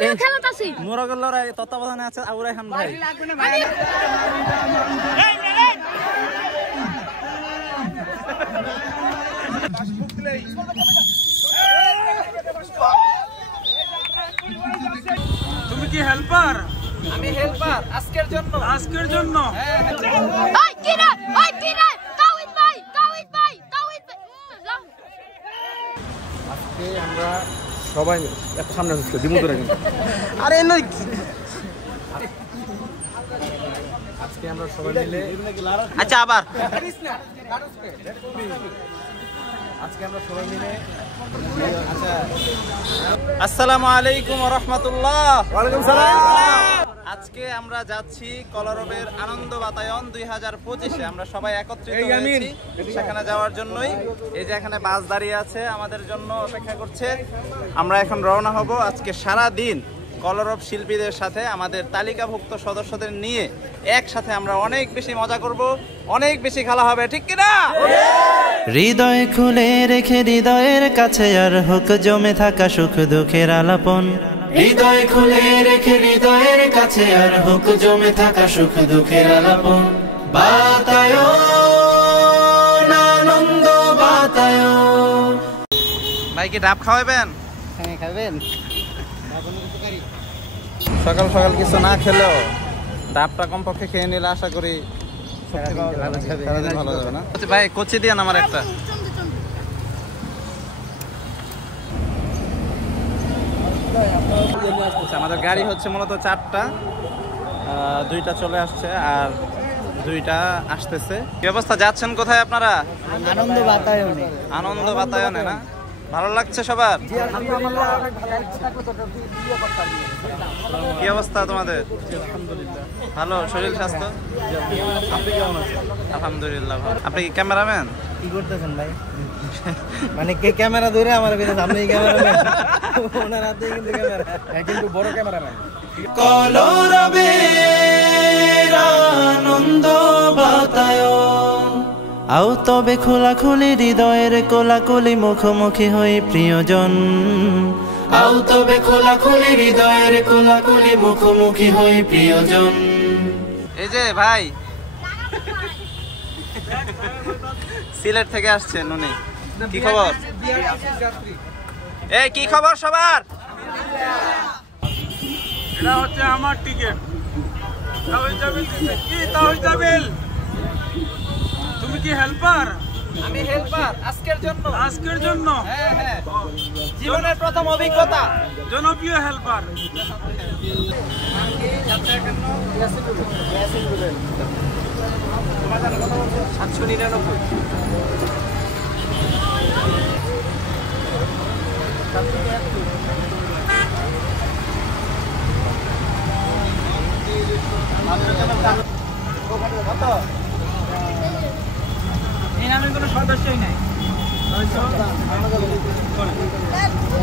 আমিও খেলাতাছি মোরগের লড়াই তত্ত্বাবধানে আছে আবু রায়হান ভাই। তুমি কি হেল্পার? আমি হেল্পার আজকের জন্য। আজকের জন্য ওই কি রে ওই কি রে তাওহিদ ভাই তাওহিদ ভাই তাওহিদ ভাই আজকে আমরা সবাই এত সামনে আসছে দিমুদরে কিন্তু আরে নই আজকে আমরা সবাই মিলে আচ্ছা আবার আজকে আমরা সবাই মিলে আসসালামু আলাইকুম ওয়া রাহমাতুল্লাহ। ওয়ালাইকুম সালাম। আজকে আমরা যাচ্ছি কলরবের আনন্দ বাতায়ন 2025-এ আমরা সবাই একত্রিত হয়েছি সেখানে যাওয়ার জন্যই। এই যে এখানে বাস দাঁড়িয়ে আছে আমাদের জন্য অপেক্ষা করছে। আমরা এখন রওনা হব। আজকে সারা দিন কলরব শিল্পীদের সাথে আমাদের তালিকাভুক্ত সদস্যদের নিয়ে একসাথে আমরা অনেক বেশি মজা করব, অনেক বেশি খেলা হবে, ঠিক কিনা? হৃদয় খুলে রেখে হৃদয়ের কাছে আর হোক জমে থাকা সুখ দুঃখের আলাপন। হৃদয় খুলে রেখে হৃদয়ের কাছে আর হোক জমে থাকা সুখ দুঃখের আলাপন। বাতায়ন আনন্দ বাতায়ন। ভাই কি ডাব খাওয়াবেন? হ্যাঁ খাবেন। সকাল সকাল কিছু না খেলেও ডাবটা কমপক্ষে খেয়ে নিলে আশা করি সারাদিন ভালো যাবে না? ভাই কচি দিয়েন আমার একটা। আমাদের গাড়ি হচ্ছে মূলত 4টা, 2টা চলে আসছে আর 2টা আসতেছে। কি অবস্থা, যাচ্ছেন কোথায় আপনারা? আনন্দ বাতায়নে। আনন্দ বাতায়নে না? ভালো লাগছে সবার? কি অবস্থা তোমাদের? ভালো শরীর স্বাস্থ্য? আপনি কেমন আছেন? আলহামদুলিল্লাহ ভালো। আপনি কি ক্যামেরাম্যান? কি করতেছেন ভাই? মানে কে ক্যামেরা ধরে আমার সামনে ক্যামেরাম্যান, ওনার হাতে কিন্তু ক্যামেরা, কিন্তু বড় ক্যামেরাম্যান। কলরবের আনন্দ বাতায়ন। আও তবে খোলাখুলি হৃদয়ের কোলাকুলি মুখোমুখি হই প্রিয়জন। আও তবে খোলাখুলি হৃদয়ের কোলাকুলি মুখোমুখি হই প্রিয়জন। এই যে ভাই সিলেট থেকে আসছেন উনি, কি খবর? এই কি খবর সবার? এটা হচ্ছে আমার টিকিট। তাওহিদ জামিল দিছে। কি তাওহিদ জামিল? তুমি কি হেল্পার? আমি হেল্পার আজকের জন্য। আজকের জন্য হ্যাঁ হ্যাঁ, জীবনের প্রথম অভিজ্ঞতা। জনপ্রিয় হেল্পার। এই নামের কোনো সদস্যই নাই।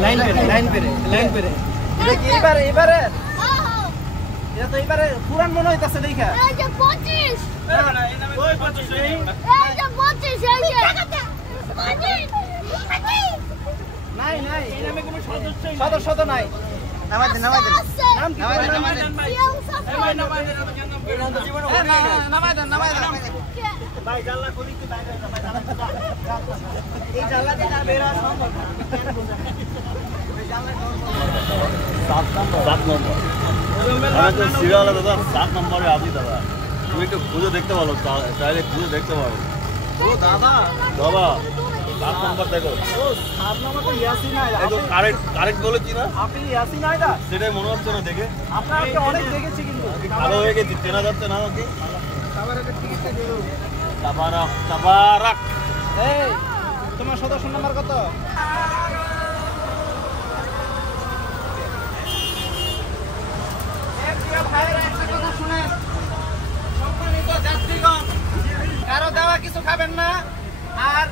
লাইন পেরে এবারে এটা তো এবারে পুরান মনে হইতাছে দেখা। এই যে 25 ওই 25 এই যে 25 এই যে 25 নাই নাই, এই নামে কোনো সদস্যই নাই। সদস্য তো নাই। নামাই দেন নামাই দেন নামাই দেন ভাই নামাই দেন, আমি জানলাম কেন? নামাই দেন নামাই দেন। ভাই জানলা খুলি কি বাইরে এই জানলা দিয়ে আর বের হওয়া সম্ভব না। 7 নম্বর আমি তো সিরিয়ালে দাদা 7 নম্বরে আছি দাদা। তুমি একটু খুঁজে দেখতে পারো, চাইলে খুঁজে দেখতে পারো। ও দাদা বাবা 7 নম্বর দেখো। ও 7 নম্বর তো ইয়াসিন নাই। একদম কারেক্ট বলেছি না? আপনি ইয়াসিন নাই দা? সেটাই মনে হচ্ছে না দেখে। আপনাকে অনেক দেখেছি কিন্তু। ভালো হয়ে গেছি, চেনা যাচ্ছে না আমাকে। সবার একটা টিকিটটা দিও। তাবারাক। এই তোমার সদস্য নাম্বার কত? কারো দেওয়া কিছু খাবেন না, আর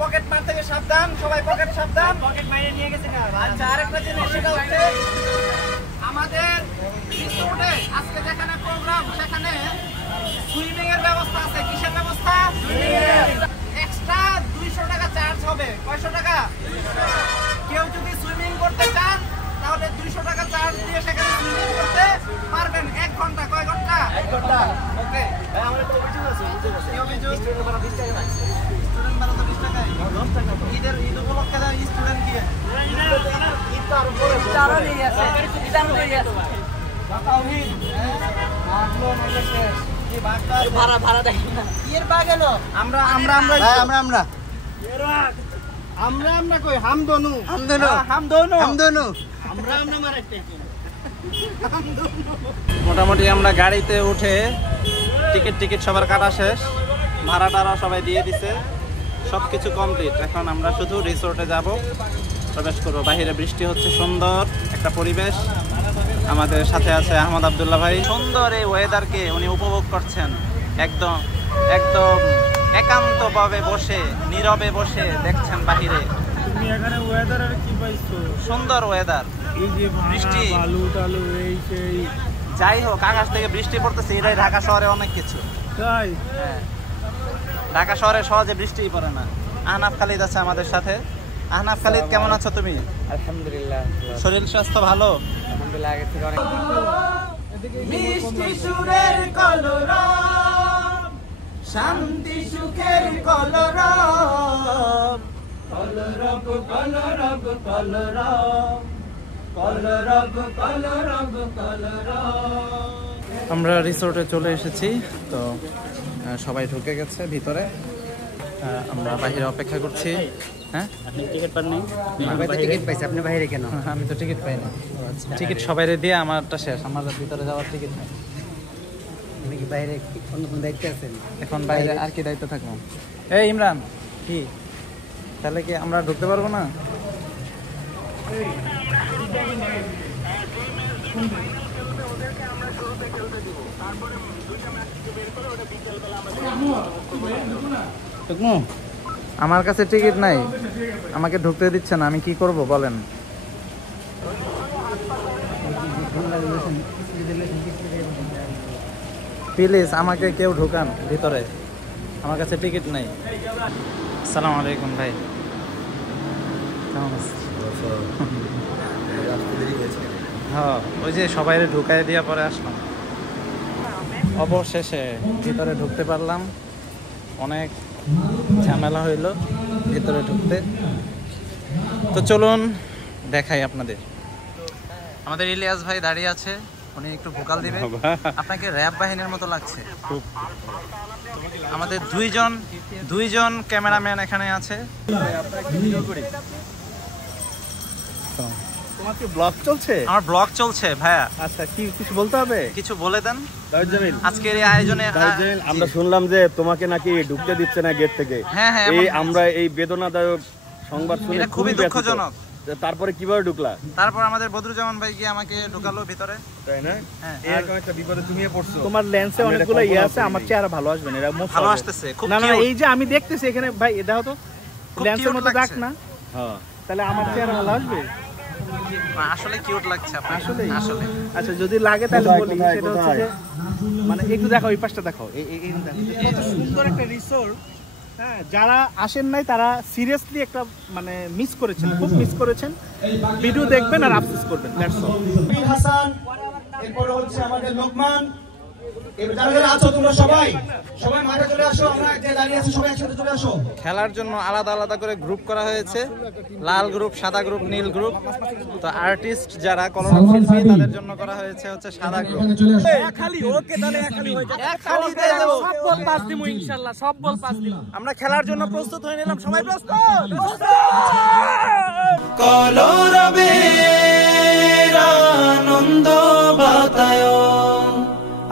পকেট মার থেকে সাবধান, সবাই পকেট সাবধান। পকেট মাইরে নিয়ে গেছে। আচ্ছা আরেকটা জিনিস, সেটা হচ্ছে আমাদের রিসোর্টে আজকে যেখানে প্রোগ্রাম সেখানে সুইমিং এর ব্যবস্থা আছে। কিসের ব্যবস্থা? এক্সট্রা 200 টাকা চার্জ হবে। কয়শো টাকা? কেউ যদি সুইমিং করতে চান তাহলে 200 টাকা ভিজিট করতে পারবেন। 1 ঘন্টা, কয় ঘন্টা? 1 ঘন্টা। ওকে। আমার একটা অভিযোগ আছে, কি অভিযোগ? স্টুডেন্ট ভাড়া 20 টাকা নাই। স্টুডেন্ট ভাড়া তো 20 টাকাই। 10 টাকা। ঈদ উপলক্ষে স্টুডেন্ট কি? ঈদ তো আরো পরে ভাড়া দেয় না। এর বাগ এলো। আমরা কই হামদনু মোটামুটি আমরা গাড়িতে উঠে টিকিট সবার কাটা শেষ, ভাড়া টাড়া সবাই দিয়ে দিছে, সবকিছু কমপ্লিট। এখন আমরা শুধু রিসোর্টে যাব, প্রবেশ করবো। বাহিরে বৃষ্টি হচ্ছে, সুন্দর একটা পরিবেশ। আমাদের সাথে আছে আহমদ আব্দুল্লাহ ভাই। সুন্দর এই ওয়েদারকে উনি উপভোগ করছেন, একদম একান্তভাবে বসে, নীরবে বসে দেখছেন বাহিরে। তুমি এখানে ওয়েদার আর কি পাইছো? সুন্দর ওয়েদার, এই যে বৃষ্টি, বালু টালু এই সেই, যাই হোক আকাশ থেকে বৃষ্টি পড়তেছে, এটাই ঢাকা শহরে অনেক কিছু। তাই হ্যাঁ, ঢাকা শহরে সহজে বৃষ্টিই পড়ে না। আহনাফ খালিদ আছে আমাদের সাথে। আহনাফ খালিদ, কেমন আছো তুমি? আলহামদুলিল্লাহ, শরীর স্বাস্থ্য ভালো? আলহামদুলিল্লাহ, আগে থেকে অনেক। মিষ্টি সুরের কলরব, শান্তি সুখের কলরব, কলরব কলরব কলরব, কলরব কলরব কলরব। আমরা রিসোর্টে চলে এসেছি, তো সবাই ঢুকে গেছে ভিতরে, আমরা বাইরে অপেক্ষা করছি। হ্যাঁ, আপনি টিকিট পাননি? টিকিট পাইছে, আপনি বাইরে কেন? আমি তো টিকিট পাইনি। টিকিট সবাইরে দিয়ে আমারটা শেষ, আমার ভিতরে যাওয়ার টিকিট নেই। আপনি কি বাইরে অন্য কোনো দায়িত্বে আছেন? এখন বাইরে আর কি দায়িত্ব থাকবো? এই ইমরান, কি তাহলে কি আমরা ঢুকতে পারবো না? আমার কাছে টিকিট নাই, আমাকে ঢুকতে দিচ্ছে না, আমি কি করব বলেন? প্লিজ আমাকে কেউ ঢুকান ভিতরে, আমার কাছে টিকিট নাই। আসসালামু আলাইকুম ভাই, কেমন আছেন? হ্যাঁ, ওই যে সবাই ঢুকাই দিয়া পরে আসলাম, অবশেষে ভিতরে ঢুকতে পারলাম। অনেক ঝামেলা হইল ভিতরে ঢুকতে, তো চলুন দেখাই আপনাদের। আমাদের ইলিয়াস ভাই দাঁড়িয়ে আছে, উনি একটু ভোকাল দিবে। আপনাকে র্যাব বাহিনীর মতো লাগছে। আমাদের দুইজন ক্যামেরাম্যান এখানে আছে। তোমার কি ব্লগ চলছে? আমার ব্লগ চলছে ভাইয়া। আচ্ছা, কি কিছু বলতে হবে? কিছু বলে দেন জামিল, আজকের এই আয়োজনে। আমরা শুনলাম যে তোমাকে নাকি ঢুকতে দিচ্ছে না গেট থেকে। হ্যাঁ হ্যাঁ, এই আমরা এই বেদনাদায়ক সংবাদ শুনে এটা খুবই দুঃখজনক। তারপরে কিভাবে ঢুকলা? তারপর আমাদের বদরুজ্জামান ভাই গিয়ে আমাকে ঢুকালো ভিতরে, তাই না? হ্যাঁ। এরকম একটা বিপদে তুমিও পড়ছো। তোমার লেন্সে অনেকগুলো ইয়ে আছে, আমার চেহারা ভালো আসবে না, এটা ভালো আসতেছে খুব। না না, এই যে আমি দেখতেছি এখানে ভাই, এটা হতো লেন্সের মতো দেখ না, হ্যাঁ, তাহলে আমার চেহারা ভালো আসবে। আসলে কিউট লাগছে আপনাকে। আসলে আসলে আচ্ছা, যদি লাগে তাহলে বলি। কোথায়, সেটা হচ্ছে যে মানে একটু দেখো, এই পাশটা দেখো, এই দেখো কত সুন্দর একটা রিসোর্ট। হ্যাঁ, যারা আসেন নাই তারা সিরিয়াসলি একটা মানে মিস করেছেন, খুব মিস করেছেন। ভিডিও দেখবেন আর আফসোস করবেন, দ্যাটস অল। হাসান, এরপর হচ্ছে আমাদের লোকমান। যারা যারা আছো তোমরা সবাই মাঠে চলে আসো, আমরা যে দাঁড়িয়ে আছি সবাই একসাথে চলে আসো। খেলার জন্য আলাদা আলাদা করে গ্রুপ করা হয়েছে, লাল গ্রুপ, সাদা গ্রুপ, নীল গ্রুপ। তো আর্টিস্ট যারা কলরব শিল্পী তাদের জন্য করা হয়েছে হচ্ছে সাদা গ্রুপ। খালি ওকে, তাহলে খালি হয়ে যায়, খালি দিয়ে দেব। সব বল পাস দিমু ইনশাআল্লাহ, সব বল পাস দিমু। আমরা খেলার জন্য প্রস্তুত হয়ে নিলাম, সবাই প্রস্তুত। কলরবের আনন্দ বাতায়ন,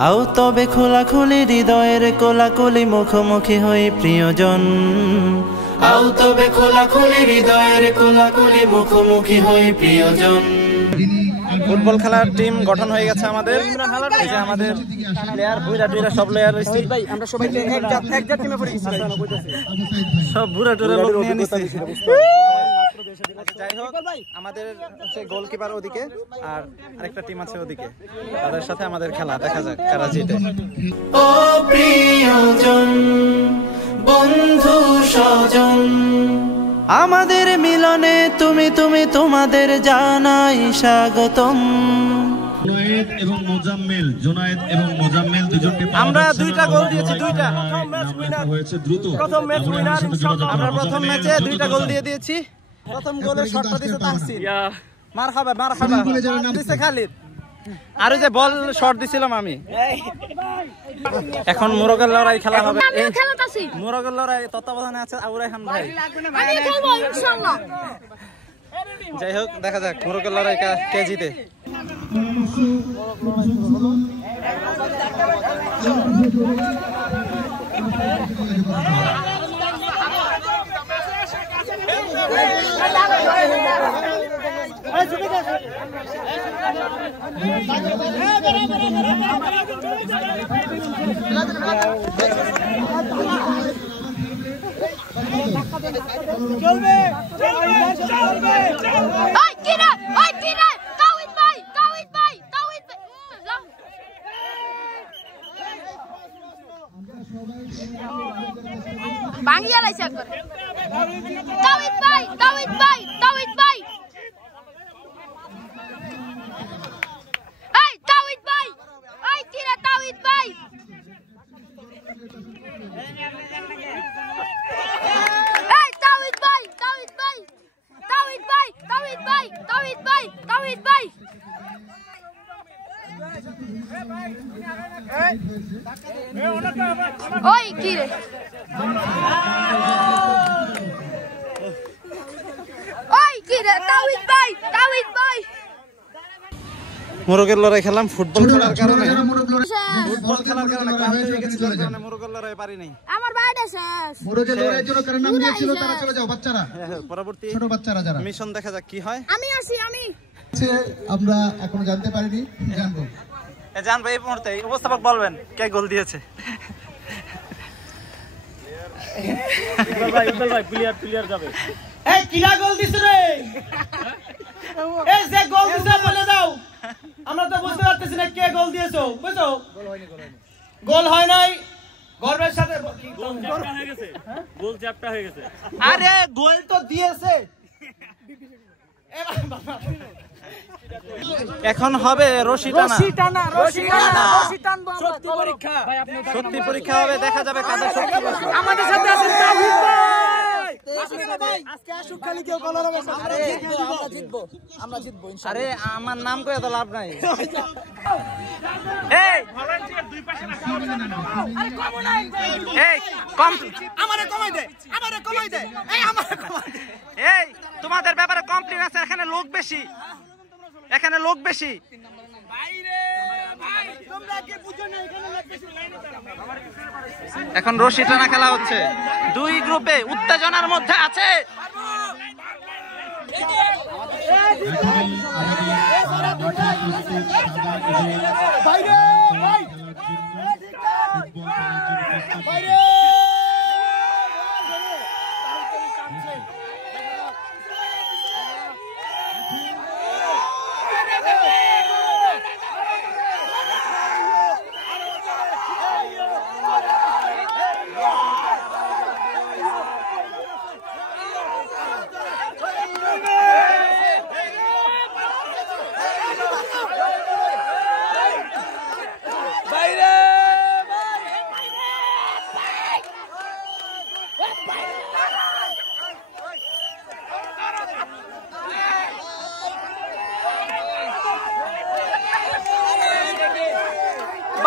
আও তবে খোলাখুলি হৃদয়ের কোলাকুলি, মুখোমুখি হই প্রিয়জন। আও তবে খোলাখুলি হৃদয়ের কোলাকুলি, মুখোমুখি হই প্রিয়জন। ফুটবল খেলার টিম গঠন হয়ে গেছে আমাদের। এই যে আমাদের প্লেয়ার বুড়া টুরা সব প্লেয়ার রয়েছে ভাই, আমরা সবাই এক জাত টিমে পড়ে গেছি, সব বুড়া টুরা লোক নিয়ে নিছি। যাই হোক, আমাদের হচ্ছে গোলকিপার ওদিকে আর আরেকটা টিম আছে ওদিকে, তাদের সাথে আমাদের খেলা, দেখা যাক কারা জিতে। ও প্রিয়জন, বন্ধু স্বজন, আমাদের মিলনে তুমি তোমাদের জানাই স্বাগতম। জোনায়েদ এবং মোজাম্মেল, জোনায়েদ এবং মোজাম্মেল দুজনকে আমরা দুইটা গোল দিয়েছি, দুইটা হয়েছে দ্রুত। প্রথম ম্যাচ উইনার ইনশাআল্লাহ। আমরা প্রথম ম্যাচে দুইটা গোল দিয়ে দিয়েছি। প্রথম গোলের শটটা দিয়েছে তাহসিন, মারহাবা মারহাবা দিয়েছে খালিদ, আর ওই যে বল শট দিছিলাম আমি। এখন মোরগের লড়াই খেলা হবে। আমিও খেলাতাছি। মোরগের লড়াই তত্ত্বাবধানে আছে আবুরাই খান ভাই। আমি খেলবো ইনশাআল্লাহ। যাই হোক দেখা যাক মোরগের লড়াই কে জিতে। চলবে ওই কিরা তাওহিদ ভাই বাঙ্গিয়া লাইছে একবার। তাওহিদ ভাই এই তাওহিদ ভাই, এই কিরা তাওহিদ ভাই, এই তাওহিদ ভাই ওই কি রে, তাওহিদ ভাই মোরগের লড়াই খেললাম ফুটবল খেলার কারণে, ফুটবল খেলার কারণে ক্লান্ত হয়ে গেছি, যার কারণে মোরগের লড়াই পারি নাই। আমার বাইরে শেষ। মোরগের লড়াইয়ের জন্য কারণ নাম দিয়েছিল তারা চলে যাও বাচ্চারা, পরবর্তী ছোট বাচ্চারা যারা মিশন দেখা যাক কি হয়। আমি আসি। আমরা এখনো জানতে পারিনি, জানবো। জানবো এই মুহূর্তে উপস্থাপক বলবেন কে গোল দিয়েছে। ভাই প্লেয়ার যাবে। এই কিরা গোল দিছ রে? এই যে গোল দিছে বলে দাও, আমরা তো বুঝতে পারতেছি না কে গোল দিয়েছো, বুঝছো? গোল হয় নাই, গর্বের সাথে গোল চ্যাপটা হয়ে গেছে। আরে গোল তো দিয়েছে। এখন হবে রশি টানা, সত্যি পরীক্ষা। সত্যি পরীক্ষা হবে, দেখা যাবে কাদের শক্তি বেশি। আমাদের সাথে আছেন তাওহিদ ভাই। আরে আমার নাম করে তো লাভ নাই। এই এই তোমাদের ব্যাপারে কমপ্লেন আছে, এখানে লোক বেশি। এখন রশি টানা খেলা হচ্ছে, দুই গ্রুপে উত্তেজনার মধ্যে আছে।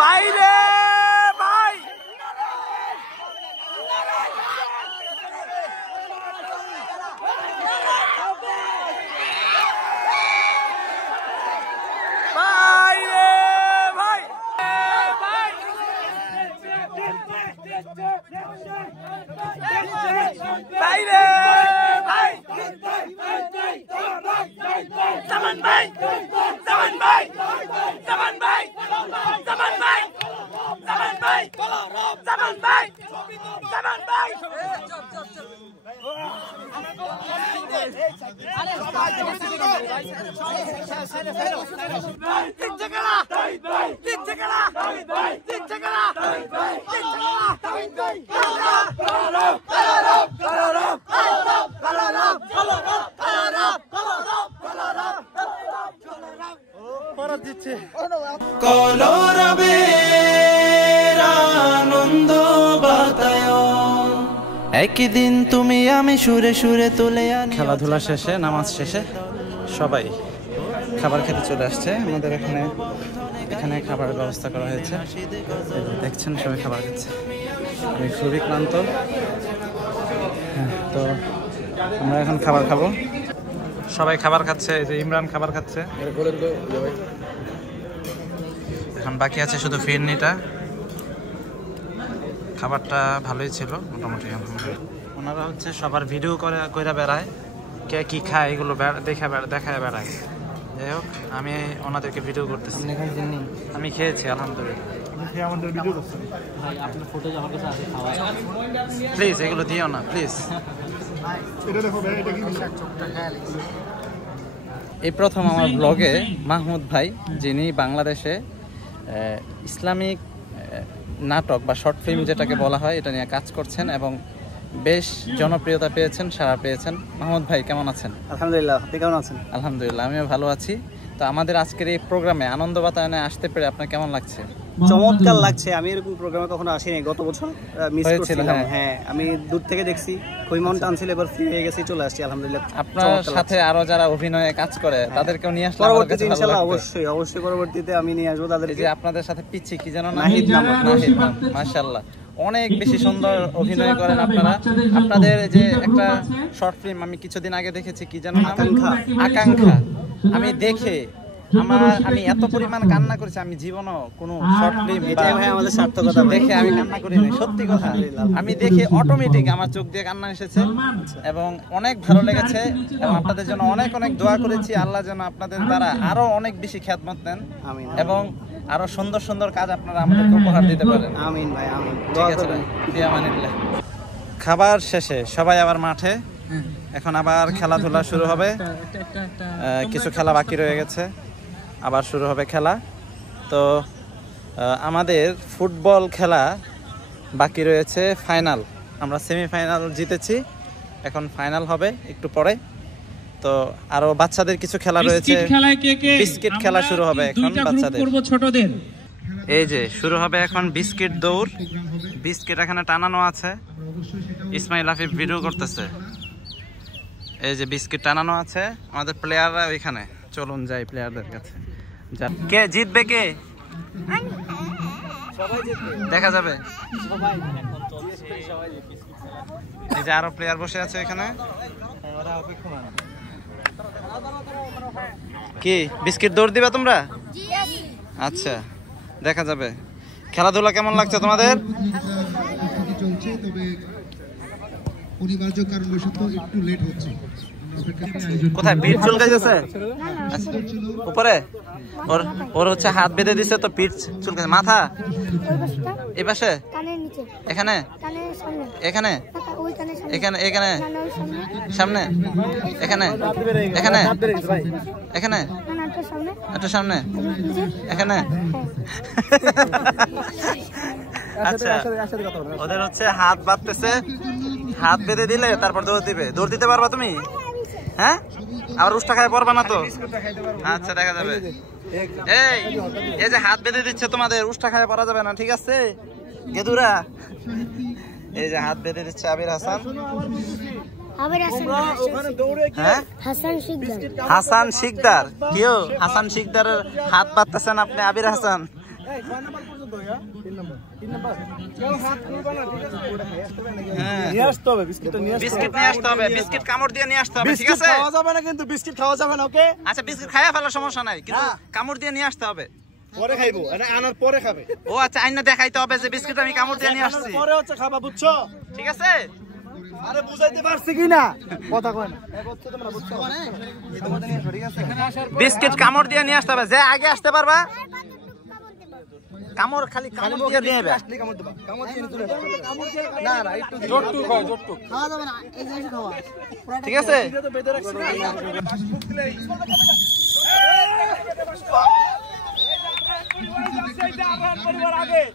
বাইরে ভাই, বাইরে ভাই, বাইরে ভাই, জামান ভাই, জামান ভাই, জামান ভাই, জামান ভাই, জামান ভাই, জামান ভাই, জামান ভাই, বরাত দিচ্ছে। কলরবের আনন্দ বাতায়ন, একদিন তুমি আমি সুরে সুরে তুলে আনি। খেলাধুলা শেষে, নামাজ শেষে সবাই খাবার খেতে চলে আসছে। আমাদের এখানে খাবারের ব্যবস্থা করা হয়েছে, দেখছেন সবাই খাবার খাচ্ছে। আমি খুবই ক্লান্ত, তো আমরা এখন খাবার খাবো। সবাই খাবার খাচ্ছে, এই যে ইমরান খাবার খাচ্ছে। এখন বাকি আছে শুধু ফিরনিটা। খাবারটা ভালোই ছিল মোটামুটি। ওনারা হচ্ছে সবার ভিডিও করে বেড়ায়, কে কি খায় এগুলো দেখায় বেড়ায়। যাই হোক, আমি ওনাদেরকে ভিডিও করতেছি। আমি খেয়েছি আলহামদুলিল্লাহ। প্লিজ এগুলো দিও না প্লিজ। এই প্রথম আমার ব্লগে মাহমুদ ভাই, যিনি বাংলাদেশে ইসলামিক নাটক বা শর্ট ফিল্ম যেটাকে বলা হয় এটা নিয়ে কাজ করছেন এবং বেশ জনপ্রিয়তা পেয়েছেন, সাড়া পেয়েছেন। মাহমুদ ভাই কেমন আছেন? আলহামদুলিল্লাহ, আপনি কেমন আছেন? আলহামদুলিল্লাহ, আমিও ভালো আছি। তো আমাদের আজকের এই প্রোগ্রামে আনন্দ বাতায়নে আসতে পেরে আপনার কেমন লাগছে? চমৎকার লাগছে। আমি এরকম প্রোগ্রামে কখনো আসিনি, গত বছর মিস করেছিলাম। হ্যাঁ, আমি দূর থেকে দেখছি, খুইমন টানছিল, এবার ফ্রি হয়ে গেছি, চলে আসছি আলহামদুলিল্লাহ। আপনার সাথে আরো যারা অভিনয়ে কাজ করে তাদেরকেও নিয়ে আসলে পরবর্তীতে ইনশাআল্লাহ অবশ্যই পরবর্তীতে আমি নিয়ে আসবো তাদের। যে আপনাদের সাথে পিচ্ছি কি জানো, নাহিদ নাম, মাশাআল্লাহ অনেক বেশি সুন্দর অভিনয় করেন আপনারা। আপনাদের যে একটা শর্ট ফিল্ম আমি কিছুদিন আগে দেখেছি, কি জানো, আকাঙ্ক্ষা। আমি দেখে আমি এত পরিমাণ কান্না করেছি, আমি জীবনও কোনো শর্ট ফিল্ম আমাদের সার্থকতা দেখে আমি কান্না করিনি, সত্যি কথা। আমি দেখে অটোমেটিক আমার চোখ দিয়ে কান্না এসেছে এবং অনেক ভালো লেগেছে। এবং আপনাদের জন্য অনেক অনেক দোয়া করেছি, আল্লাহ যেন আপনাদের দ্বারা আরো অনেক বেশি খ্যাতমত নেন এবং আরো সুন্দর সুন্দর কাজ আপনারা আমাদেরকে উপহার দিতে পারেন। আমিন ভাই, আমিন। ঠিক আছে ভাই, ফি আমানিল্লাহ। খাবার শেষে সবাই আবার মাঠে, এখন আবার খেলাধুলা শুরু হবে। কিছু খেলা বাকি রয়ে গেছে, আবার শুরু হবে খেলা। তো আমাদের ফুটবল খেলা বাকি রয়েছে ফাইনাল। আমরা সেমিফাইনাল জিতেছি, এখন ফাইনাল হবে একটু পরে। তো আরো বাচ্চাদের কিছু খেলা রয়েছে, বিস্কিট খেলা শুরু হবে এখন বাচ্চাদের। এই যে শুরু হবে এখন বিস্কিট দৌড়। বিস্কিট এখানে টানানো আছে, ইসমাইল হাফিজ ভিডিও করতেছে। এই যে বিস্কিট টানানো আছে, আমাদের প্লেয়াররা ওইখানে। চলুন যাই প্লেয়ারদের কাছে। কে জিতবে, কে দেখা যাবে। এই যে আরো প্লেয়ার বসে আছে এখানে। কি বিস্কিট দৌড় দিবা তোমরা? আচ্ছা, দেখা যাবে। খেলাধুলা কেমন লাগছে তোমাদের? অনিবার্য কারণবশত একটু লেট হচ্ছে। কোথায় পিঠ চুলকাইতেছে? উপরে ওর হচ্ছে হাত বেঁধে দিছে, তো পিঠ চুলকাইছে। মাথা এই পাশে, এখানে এখানে এখানে এখানে সামনে, এখানে এখানে এখানে একটু সামনে, এখানে। আচ্ছা, ওদের হচ্ছে হাত বাঁধতেছে, হাত বেঁধে দিলে তারপর দৌড় দিবে। দৌড় দিতে পারবা তুমি? হ্যাঁ, আবার উষ্টা খায় পড়বা না তো? আচ্ছা, দেখা যাবে। এই যে হাত বেঁধে দিচ্ছে তোমাদের, উষ্টা খায় পড়া যাবে না, ঠিক আছে গেদুরা? এই যে হাত বেঁধে দিচ্ছে আবির হাসান। হাসান শিকদার, কেউ হাসান শিকদারের হাত বাঁধতেছেন আপনি, আবির হাসান। বিস্কিট কামড় দিয়ে নিয়ে আসতে হবে, ঠিক আছে? খাওয়া যাবে না কিন্তু, বিস্কিট খাওয়া যাবে না, ওকে? আচ্ছা, বিস্কিট খাইয়া ফেলার সমস্যা নাই, কিন্তু কামড় দিয়ে নিয়ে আসতে হবে। পরে খাইবো, আনার পরে খাবে। ও আচ্ছা, আইনা দেখাইতে হবে যে বিস্কিট আমি কামড় দিয়ে নিয়ে আসছি, পরে হচ্ছে খাবা, বুঝছো? ঠিক আছে? আরে বুঝাইতে পারছি কি না? কথা কয় না। তোমরা বুঝছো না? এই তোমাদের নিয়ে ঠিক আছে? বিস্কিট কামড় দিয়ে নিয়ে আসতে হবে। যে আগে আসতে পারবা, কামড় খালি কামড় দিয়ে দিয়ে হবে। আসলে কামড় দেবা, কামড় দিয়ে তুলে না না, একটু জটটু খাও, জটটু খাওয়া যাবে না, এই জিনিস খাওয়া, ঠিক আছে? এটা তো বেঁধে রাখছি।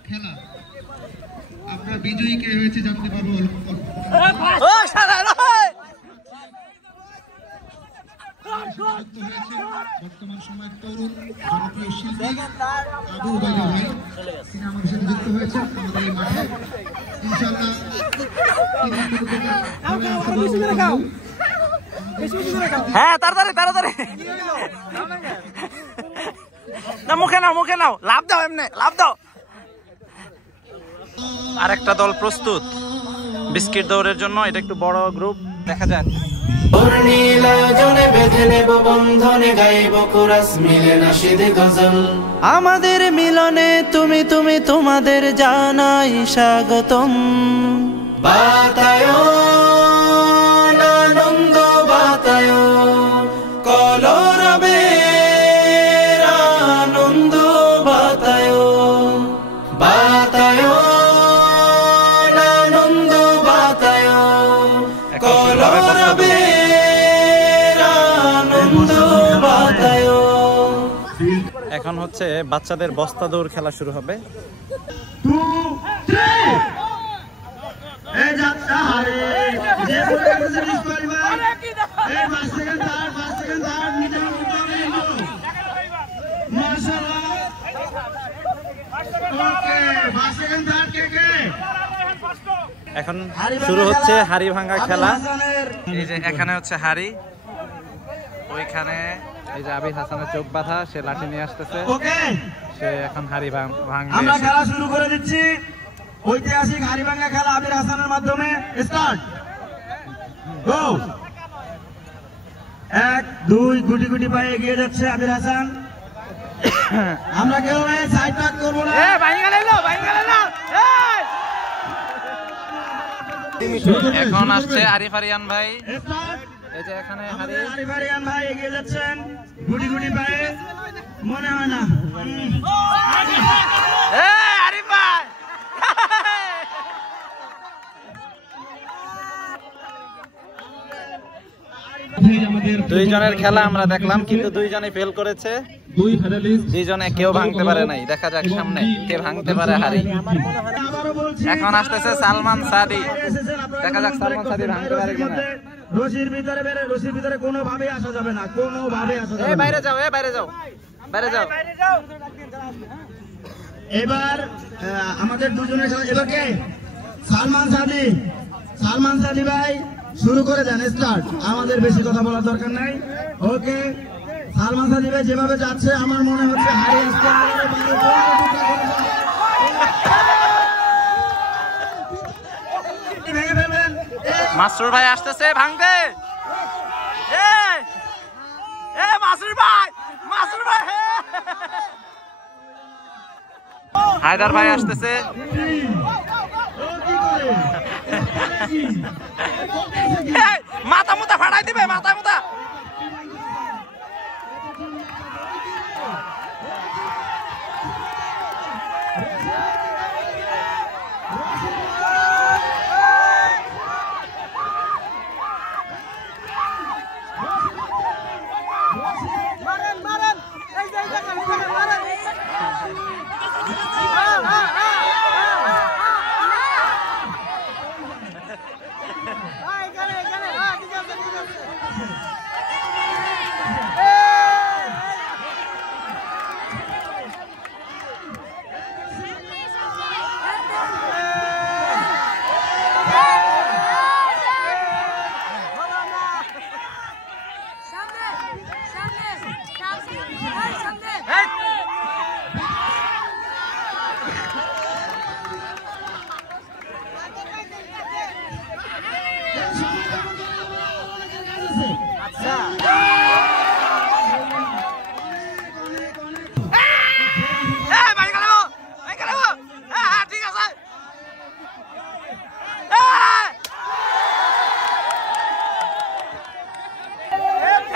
খেলা আমরা বিজয়ী কে হয়েছে জানতে পারবো। ও শালা রে, বর্তমান সময়ের তরুণ জনপ্রিয় শিল্পী আবু উবাইদা ভাই তিনি আমাদের সাথে যুক্ত হয়েছেন আমাদের এই মাঠে ইনশাআল্লাহ হ্যাঁ তাড়াতাড়ি না মুখে নাও লাভ দাও এমনি লাভ দাও। আরেকটা দল প্রস্তুত বিস্কিট দৌড়ের জন্য। এটা একটু বড় গ্রুপ, দেখা যাক। আমাদের মিলনে তুমি তুমি তোমাদের জানাই স্বাগতম। বাতায়ন আনন্দ বাতায়ন কলরবের আনন্দ বাতায়ন বাতায়ন আনন্দ বাতায়ন কলরবের আনন্দ বাতায়ন। এখন হচ্ছে বাচ্চাদের বস্তা দৌড় খেলা শুরু হবে। এখন শুরু হচ্ছে হাড়ি ভাঙা খেলা। এই যে এখানে হচ্ছে হাড়ি, ওইখানে এই যে আবির হাসানের চোখ বাঁধা, সে লাঠি নিয়ে আসতেছে, সে এখন হাড়ি ভাঙবে। আমরা খেলা শুরু করে দিচ্ছি। ঐতিহাসিক হাড়ি ভাঙা খেলা আবির হাসানের মাধ্যমে স্টার্ট। গো 1 2 গুটি গুটি পায়ে এগিয়ে যাচ্ছে আবির হাসান। আমরা কেউ সাইড ট্যাগ করব না। এখন আসছে আরিফ আরিয়ান ভাই। এই যে এখানে আরিফ আরিয়ান ভাই এগিয়ে যাচ্ছেন গুটি গুটি পায়ে, মনে হয় না। আরিফ ভাই দুইজনের খেলা আমরা দেখলাম, কিন্তু দুইজনে ফেল করেছে। দুইজনে কেউ ভাঙতে পারে নাই। দেখা যাক সামনে কে ভাঙতে পারে হাড়ি। এখন আসতেছে সালমান সাদি, দেখা যাক সালমান সাদি ভাঙতে পারে কিনা। রশির ভিতরে কোনো ভাবে আসা যাবে না, কোনো ভাবে আসা যাবে না। বাইরে যাও। এবার আমাদের দুজনের সাথে এবার কে? সালমান সাদি ভাই শুরু করে দেন, স্টার্ট। আমাদের বেশি কথা বলার দরকার নাই। ওকে, সালমান সাদি ভাই যেভাবে যাচ্ছে আমার মনে হচ্ছে হাড়ি আসতে ভেঙে ফেলবেন। মাসরুর ভাই আসতেছে ভাঙতে। মাসরুর ভাই হায়দার ভাই আসতেছে। মাথা মুতা ফাটাই দিবে, মাথা মুতা।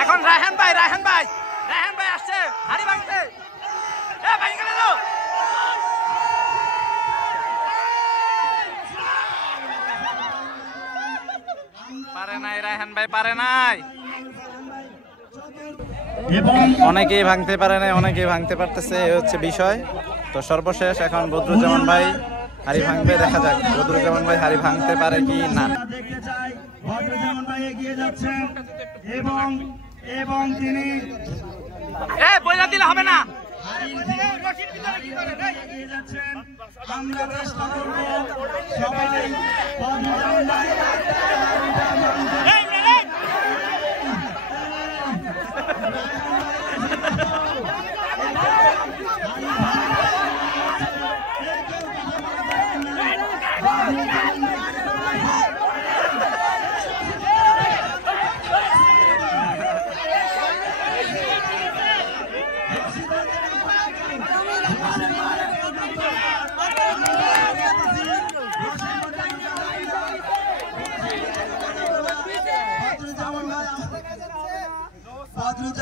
এখন রায়হান ভাই আসছে হাড়ি ভাঙতে। পারে নাই রায়হান ভাই, পারে নাই। অনেকেই ভাঙতে পারে নাই, অনেকেই ভাঙতে পারতেছে, এই হচ্ছে বিষয়। তো সর্বশেষ এখন বদরুজ্জামান ভাই হাড়ি ভাঙবে, দেখা যাক বদরুজ্জামান ভাই হাড়ি ভাঙতে পারে কি না। দেখতে চাই বদরুজ্জামান ভাই এগিয়ে যাচ্ছেন এবং তিনি বইলা দিলে হবে না। আমরা চেষ্টা করব সবাই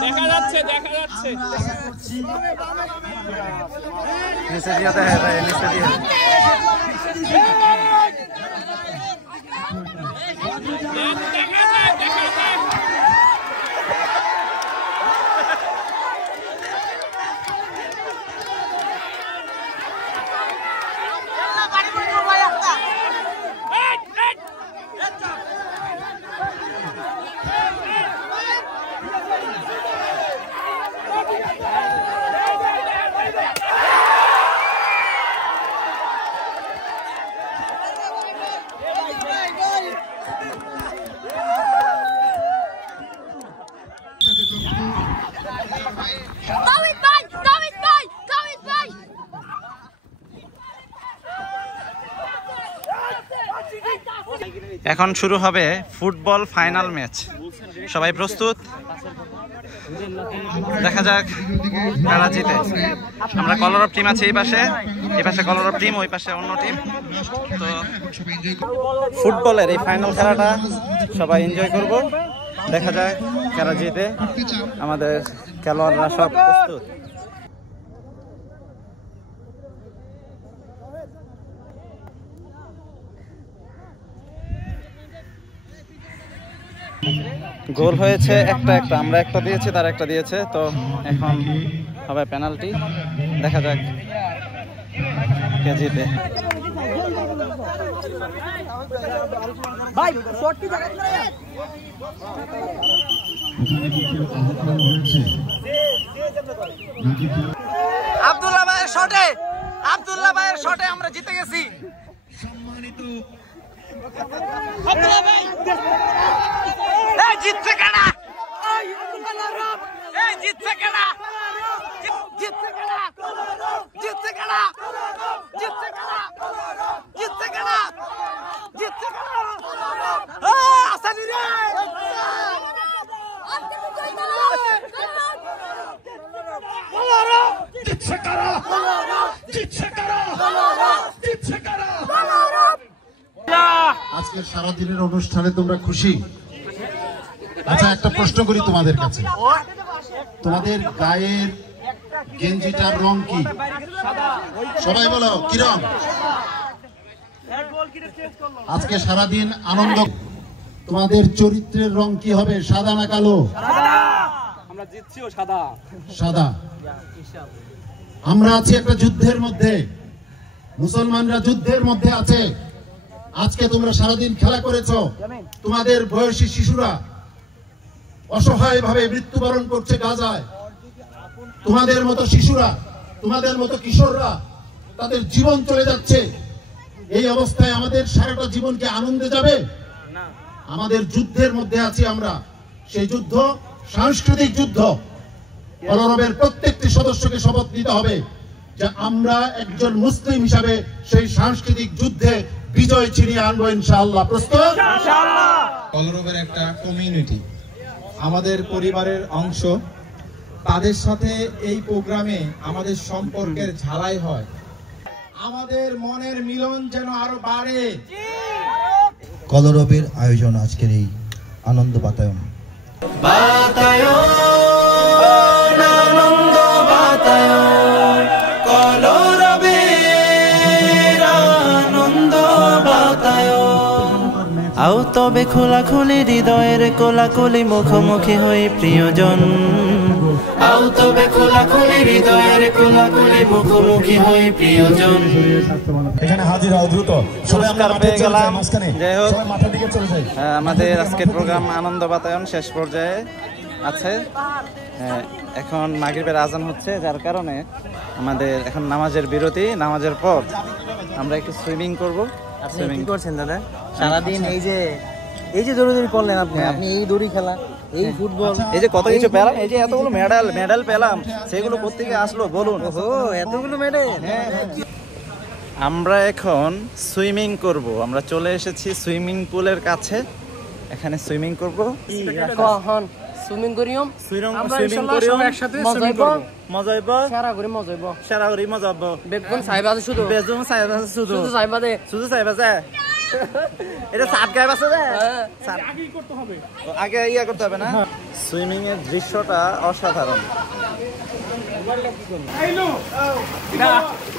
দেখা যাচ্ছে দেখা যাচ্ছে নিচে দিয়ে দেখা যায় নিচে দিয়ে এখন শুরু হবে ফুটবল ফাইনাল ম্যাচ। সবাই প্রস্তুত? দেখা যাক কারা জিতে। আমরা কলার অফ টিম আছে এই পাশে কলার অফ টিম, ওই পাশে অন্য টিম। তো ফুটবলের এই ফাইনাল খেলাটা সবাই এনজয় করব। দেখা যাক কারা জিতে। আমাদের খেলোয়াড়রা সব প্রস্তুত। গোল হয়েছে একটা, আমরা একটা দিয়েছি, তার একটা দিয়েছে। তো এখন হবে পেনাল্টি। দেখা যাক কে জিতে। আব্দুল্লাহ ভাইয়ের শটে আমরা জিতে গেছি। সম্মানিত জিতছে কারা? জিতছে কারা? জিতছে কারা? জিতছে কারা? জিতছে কারা? জিতছে কারা? জিতছে কারা? আসানি রে! জিতছে কারা? জিতছে কারা? জিতছে কারা? আজকের সারাদিনের অনুষ্ঠানে তোমরা খুশি? আচ্ছা, একটা প্রশ্ন করি তোমাদের কাছে, তোমাদের গায়ের গেঞ্জিটার রং কি? সবাই বলো কি রং? আজকে সারাদিন আনন্দ, তোমাদের চরিত্রের রং কি হবে? সাদা না কালো? আমরা জিতছিও সাদা। সাদা। আমরা আছি একটা যুদ্ধের মধ্যে, মুসলমানরা যুদ্ধের মধ্যে আছে। আজকে তোমরা সারাদিন খেলা করেছো, তোমাদের বয়সী শিশুরা অসহায় ভাবে মৃত্যুবরণ করছে গাজায়। তোমাদের মতো শিশুরা, তোমাদের মতো কিশোররা, তাদের জীবন চলে যাচ্ছে। এই অবস্থায় আমাদের সারাটা জীবনকে আনন্দে যাবে? আমাদের যুদ্ধের মধ্যে আছি আমরা। সেই যুদ্ধ সাংস্কৃতিক যুদ্ধ। কলরবের প্রত্যেকটি সদস্যকে শপথ নিতে হবে যে আমরা একজন মুসলিম হিসাবে সেই সাংস্কৃতিক যুদ্ধে বিজয় ছিনিয়ে আনবো ইনশাআল্লাহ। প্রস্তুত? কলরবের একটা কমিউনিটি, আমাদের পরিবারের অংশ। তাদের সাথে এই প্রোগ্রামে আমাদের সম্পর্কের ঝালাই হয়। আমাদের মনের মিলন যেন আরো বাড়ে। কলরবের আয়োজন আজকের এই আনন্দ বাতায়ন। আনন্দ বাতায়ন, কলরবের আনন্দ বাতায়ন। আও তবে খোলাখুলি হৃদয়ের কোলাকুলি, মুখোমুখি হই প্রিয়জন। আও তবে খোলাখুলি হৃদয়ের কোলাকুলি, মুখোমুখি হই প্রিয়জন। এখানে হাজির হও দ্রুত সবাই। আমরা মাঠে গেলাম। যাই হোক, মাঠের দিকে চলে যাই। আমাদের আজকের প্রোগ্রাম আনন্দ বাতায়ন শেষ পর্যায়ে। আছে। এখন মাগরিবের আজান হচ্ছে, যার কারণে আমাদের এখন নামাজের বিরতি। নামাজের পর আমরা একটু সুইমিং করব। কি করছেন দাদা সারাদিন? এই যে দৌড়ি করলেন আপনি, এই দড়ি খেলা, এই ফুটবল, এই যে কত কিছু পেলাম, এই যে এতগুলো মেডেল পেলাম, সেগুলো কোত্থেকে আসলো বলুন? এতগুলো মেডেল। আমরা এখন সুইমিং করব। আমরা চলে এসেছি সুইমিং পুলের কাছে, এখানে সুইমিং করব। সুইমিং করিম, সুইমিং করিম, একসাথে মজা হইব, সারা করি মজা হইব। বেগুন সাহেব আছে শুধু, বেগুন সাহেব আছে শুধু, শুধু সাহেব আছে। এটা সাত গায়ে আছে, আগে ইয়া করতে হবে না? সুইমিং এর দৃশ্যটা অসাধারণ।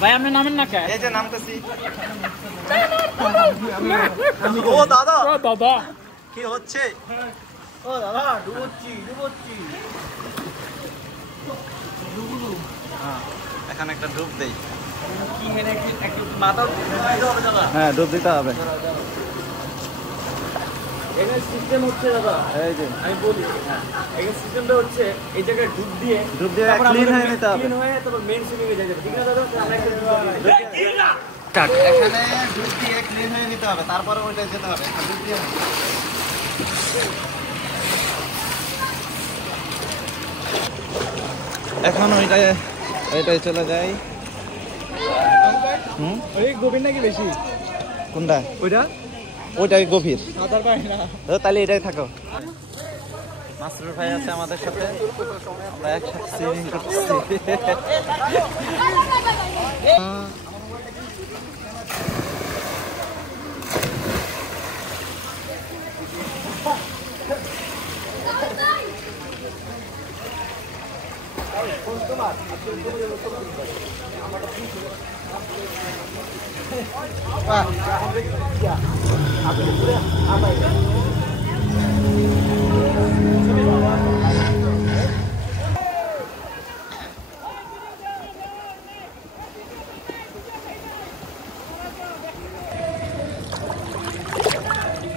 ভাই আপনি নামেন না কে? এই যে নামতেছি। ও দাদা, দাদা কি হচ্ছে? ও দাদা ডুবচ্ছি। এখানে একটা ডুব দেই। মাথা হ্যাঁ, ডুব দিতে হবে। এখানে সিস্টেম হচ্ছে দাদা, এই যে আমি বলি, এখানে সিস্টেমটা হচ্ছে এই জায়গায় ডুব দিয়ে ক্লিন হয়ে নিতে হবে। ক্লিন হয়ে তারপর মেইন সুইমিং এ যাবে, ঠিক না দাদা? আমরা একটা এখানে ডুব দিয়ে ক্লিন হয়ে নিতে হবে, তারপরে ওইটা যেতে হবে। ডুব দিয়ে এখন ওইটাই চলে যাই। ওই গভীর নাকি বেশি? কোনটা? ওইটাই গভীর। তাহলে এটাই থাকো। মাসরুর ভাই আছে আমাদের সাথে, আমরা একসাথে সুইমিং করতেছি।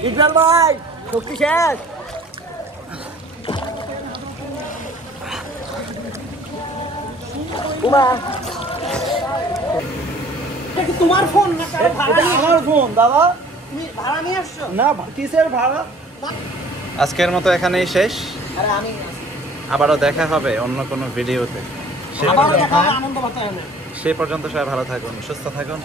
ইকবাল ভাই শক্তি শেষ। তোমার ফোন না? আমার ফোন দাদা। তুমি ভাড়া নিয়ে আসছো? না, কিসের ভাড়া? আজকের মতো এখানেই শেষ। আবারও দেখা হবে অন্য কোনো ভিডিওতে। সে পর্যন্ত সবাই ভালো থাকুন, সুস্থ থাকুন।